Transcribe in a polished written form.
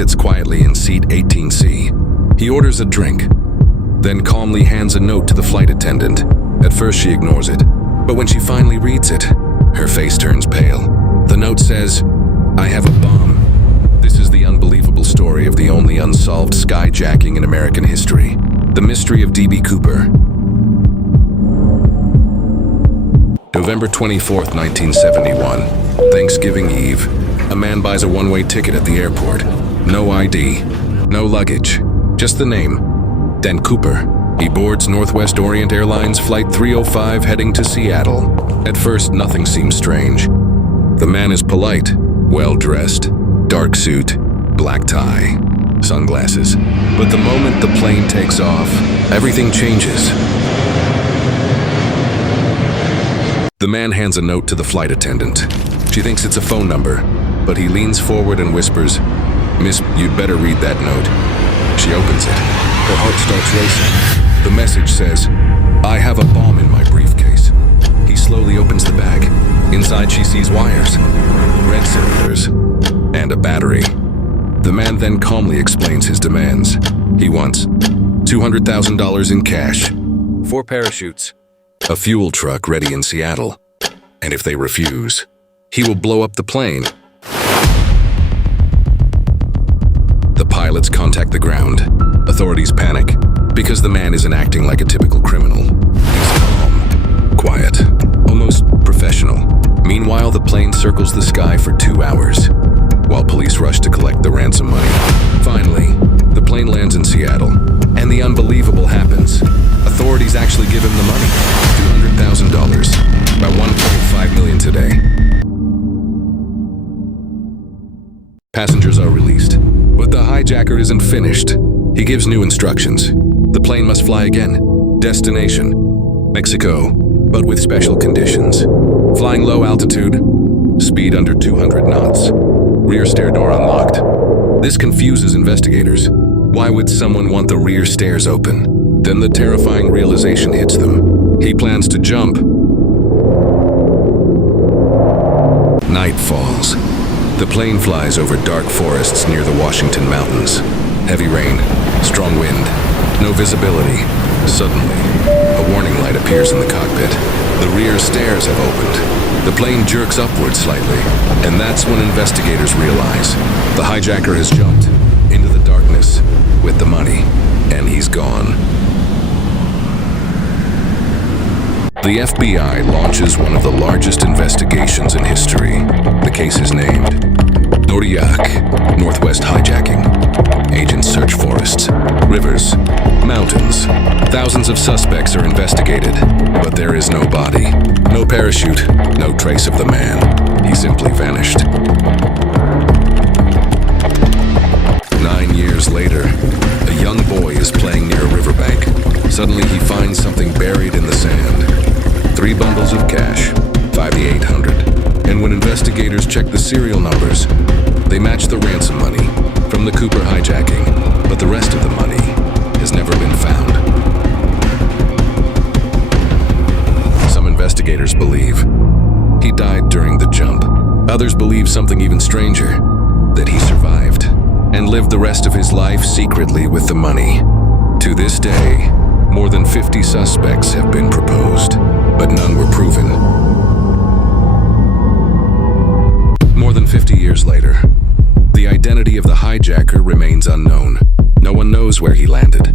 sits quietly in seat 18C. He orders a drink, then calmly hands a note to the flight attendant. At first she ignores it, but when she finally reads it, her face turns pale. The note says, "I have a bomb." This is the unbelievable story of the only unsolved skyjacking in American history. The mystery of D.B. Cooper. November 24th, 1971. Thanksgiving Eve. A man buys a one-way ticket at the airport. No ID, no luggage, just the name, Dan Cooper. He boards Northwest Orient Airlines Flight 305 heading to Seattle. At first, nothing seems strange. The man is polite, well-dressed, dark suit, black tie, sunglasses. But the moment the plane takes off, everything changes. The man hands a note to the flight attendant. She thinks it's a phone number, but he leans forward and whispers, "Miss, you'd better read that note." She opens it. Her heart starts racing. The message says, "I have a bomb in my briefcase." He slowly opens the bag. Inside she sees wires, red cylinders, and a battery. The man then calmly explains his demands. He wants $200,000 in cash, 4 parachutes, a fuel truck ready in Seattle, and if they refuse, he will blow up the plane. The pilots contact the ground. Authorities panic because the man isn't acting like a typical criminal. He's calm, quiet, almost professional. Meanwhile, the plane circles the sky for 2 hours, while police rush to collect the ransom money. Finally, the plane lands in Seattle, and the unbelievable happens. Authorities actually give him the money, $200,000, about $1.5 million today. Passengers are released, but the hijacker isn't finished. He gives new instructions. The plane must fly again. Destination, Mexico, but with special conditions. Flying low altitude, speed under 200 knots. Rear stair door unlocked. This confuses investigators. Why would someone want the rear stairs open? Then the terrifying realization hits them. He plans to jump. Night falls. The plane flies over dark forests near the Washington Mountains. Heavy rain, strong wind, no visibility. Suddenly, a warning light appears in the cockpit. The rear stairs have opened. The plane jerks upward slightly, and that's when investigators realize the hijacker has jumped into the darkness with the money, and he's gone. The FBI launches one of the largest investigations in history. The case is named Zodiac, Northwest Hijacking. Agents search forests, rivers, mountains. Thousands of suspects are investigated, but there is no body, no parachute, no trace of the man. He simply vanished. 9 years later, a young boy is playing near a riverbank. Suddenly he finds something buried in the sand. 3 bundles of cash, 5,800. And when investigators check the serial numbers, they match the ransom money from the Cooper hijacking, but the rest of the money has never been found. Some investigators believe he died during the jump. Others believe something even stranger, that he survived and lived the rest of his life secretly with the money. To this day, more than 50 suspects have been proposed, but none were proven. More than 50 years later, the identity of the hijacker remains unknown. No one knows where he landed,